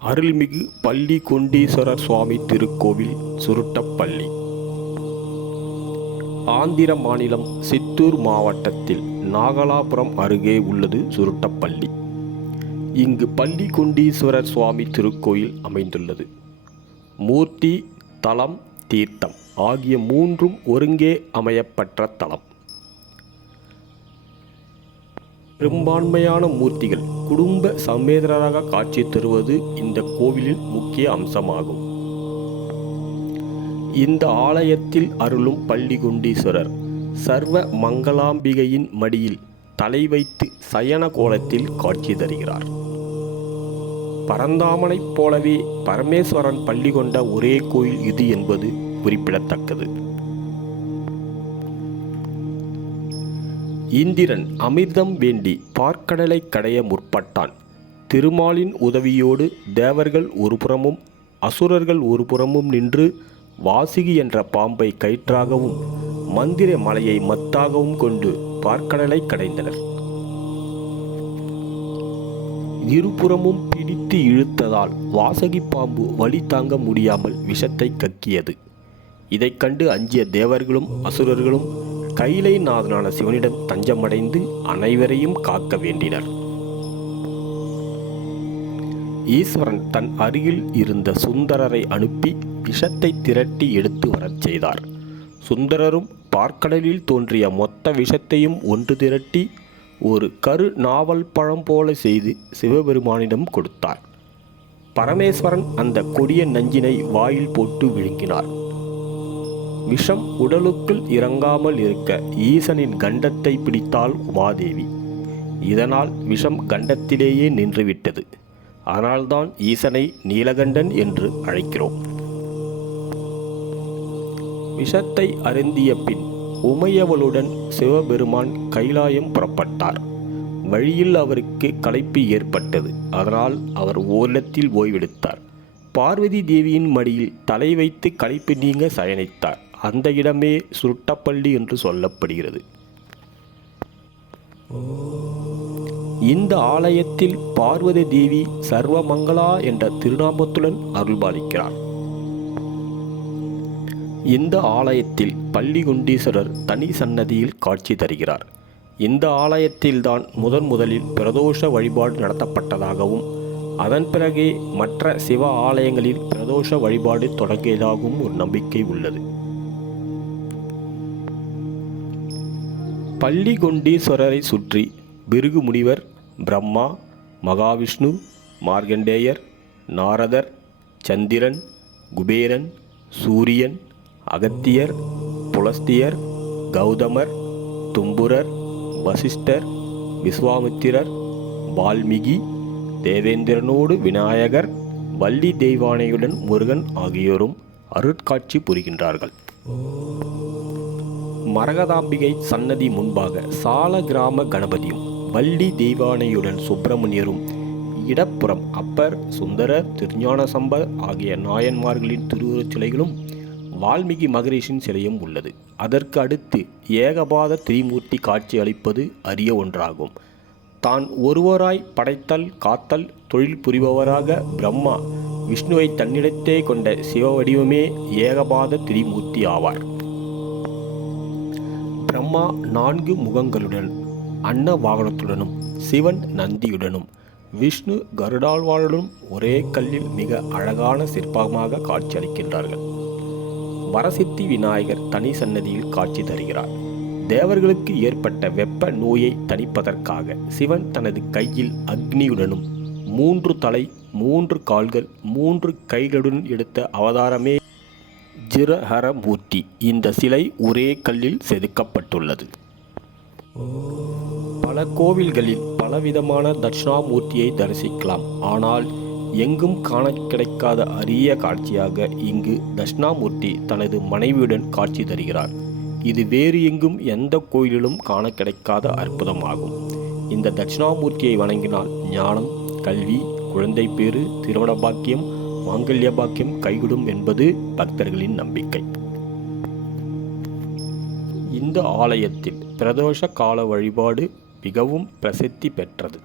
அருள்மிகு பள்ளி கொண்டீஸ்வரர் சுவாமி திருக்கோவில் சுருட்டப்பள்ளி. ஆந்திர மாநிலம் சித்தூர் மாவட்டத்தில் நாகலாபுரம் அருகே உள்ளது சுருட்டப்பள்ளி. இங்கு பள்ளி கொண்டீஸ்வரர் சுவாமி திருக்கோயில் அமைந்துள்ளது. மூர்த்தி, தலம், தீர்த்தம் ஆகிய மூன்றும் ஒருங்கே அமையப்பெற்ற தலம். பெரும்பான்மையான மூர்த்திகள் குடும்ப சமேதராக காட்சி தருவது இந்த கோவிலில் முக்கிய அம்சமாகும். இந்த ஆலயத்தில் அருளும் பள்ளி கொண்டீஸ்வரர் சர்வ மங்களாம்பிகையின் மடியில் தலை வைத்து சயன கோலத்தில் காட்சி தருகிறார். பரந்தாமனைப் போலவே பரமேஸ்வரன் பள்ளி கொண்ட ஒரே கோயில் இது என்பது குறிப்பிடத்தக்கது. இந்திரன் அமிர்தம் வேண்டி பார்க்கடலை கடைய முற்பட்டான். திருமாலின் உதவியோடு தேவர்கள் ஒருபுறமும் அசுரர்கள் ஒருபுறமும் நின்று வாசுகி என்ற பாம்பை கயிற்றாகவும் மந்திர மலையை மத்தாகவும் கொண்டு பார்க்கடலை கடைந்தனர். இருபுறமும் பிடித்து இழுத்ததால் வாசகி பாம்பு வலி தாங்க முடியாமல் விஷத்தை கக்கியது. இதைக் கண்டு அஞ்சிய தேவர்களும் அசுரர்களும் கைலை நாதனான சிவனிடம் தஞ்சமடைந்து அனைவரையும் காக்க வேண்டினர். ஈஸ்வரன் தன் அருகில் இருந்த சுந்தரரை அனுப்பி விஷத்தை திரட்டி எடுத்து வரச் செய்தார். சுந்தரரும் பார்க்கடலில் தோன்றிய மொத்த விஷத்தையும் ஒன்று திரட்டி ஒரு கரு நாவல் பழம் போல செய்து சிவபெருமானிடம் கொடுத்தார். பரமேஸ்வரன் அந்த கொடிய நஞ்சினை வாயில் போட்டு விழுங்கினார். விஷம் உடலுக்குள் இறங்காமல் இருக்க ஈசனின் கண்டத்தை பிடித்தாள் உமாதேவி. இதனால் விஷம் கண்டத்திலேயே நின்றுவிட்டது. அதனால்தான் ஈசனை நீலகண்டன் என்று அழைக்கிறோம். விஷத்தை அருந்திய பின் உமையவளுடன் சிவபெருமான் கைலாயம் புறப்பட்டார். வழியில் அவருக்கு களைப்பு ஏற்பட்டது. அதனால் அவர் ஓரிடத்தில் ஓய்வெடுத்தார். பார்வதி தேவியின் மடியில் தலை வைத்து களைப்பு நீங்க சயனித்தார். அந்த இடமே சுருட்டப்பள்ளி என்று சொல்லப்படுகிறது. இந்த ஆலயத்தில் பார்வதி தேவி சர்வமங்களா என்ற திருநாமத்துடன் அருள்பாலிக்கிறார். இந்த ஆலயத்தில் பள்ளி கொண்டீஸ்வரர் தனி சன்னதியில் காட்சி தருகிறார். இந்த ஆலயத்தில்தான் முதலில் பிரதோஷ வழிபாடு நடத்தப்பட்டதாகவும் அதன் பிறகே மற்ற சிவ ஆலயங்களில் பிரதோஷ வழிபாடு தொடங்கியதாகவும் ஒரு நம்பிக்கை உள்ளது. பள்ளி கொண்டீஸ்வரரை சுற்றி பிருகு முனிவர், பிரம்மா, மகாவிஷ்ணு, மார்கண்டேயர், நாரதர், சந்திரன், குபேரன், சூரியன், அகத்தியர், புலஸ்தியர், கௌதமர், தும்புரர், வசிஷ்டர், விஸ்வாமித்திரர், வால்மீகி, தேவேந்திரனோடு விநாயகர், வள்ளி தெய்வானையுடன் முருகன் ஆகியோரும் அருட்காட்சி புரிகின்றார்கள். மரகதாம்பிகை சன்னதி முன்பாக சால கிராம கணபதியும் வள்ளி தெய்வானையுடன் சுப்பிரமணியரும், இடப்புறம் அப்பர், சுந்தரர், திருஞான சம்பர் ஆகிய நாயன்மார்களின் திருவுருச் சிலைகளும் வால்மீகி மகரிஷின் சிலையும் உள்ளது. அதற்கு அடுத்து ஏகபாத திரிமூர்த்தி காட்சி அளிப்பது அரிய ஒன்றாகும். தான் ஒருவராய் படைத்தல் காத்தல் தொழில் புரிபவராக பிரம்மா விஷ்ணுவை தன்னிடத்தே கொண்ட சிவ வடிவமே ஏகபாத திரிமூர்த்தி ஆவார். பிரம்மா 4 முகங்களுடன் அன்ன வாகனத்துடனும், சிவன் நந்தியுடனும், விஷ்ணு கருடாழ்வாளுடனும் ஒரே கல்லில் மிக அழகான சிற்பமாக காட்சியளிக்கின்றார்கள். வரசித்தி விநாயகர் தனி சன்னதியில் காட்சி தருகிறார். தேவர்களுக்கு ஏற்பட்ட வெப்ப நோயை தணிப்பதற்காக சிவன் தனது கையில் அக்னியுடனும் 3 தலை, 3 கால்கள், 3 கைகளுடன் எடுத்த அவதாரமே ஜிரஹரமூர்த்தி. இந்த சிலை ஒரே கல்லில் செதுக்கப்பட்டுள்ளது. பல கோவில்களில் பலவிதமான தட்சிணாமூர்த்தியை தரிசிக்கலாம். ஆனால் எங்கும் காண கிடைக்காத அரிய காட்சியாக இங்கு தட்சிணாமூர்த்தி தனது மனைவியுடன் காட்சி தருகிறார். இது வேறு எங்கும் எந்த கோயிலிலும் காண கிடைக்காத அற்புதமாகும். இந்த தட்சிணாமூர்த்தியை வணங்கினால் ஞானம், கல்வி, குழந்தை பேறு, திருமண பாக்கியம், மாங்கல்ய பாக்கியம் கைகூடும் என்பது பக்தர்களின் நம்பிக்கை. இந்த ஆலயத்தில் பிரதோஷ கால வழிபாடு மிகவும் பிரசித்தி பெற்றது.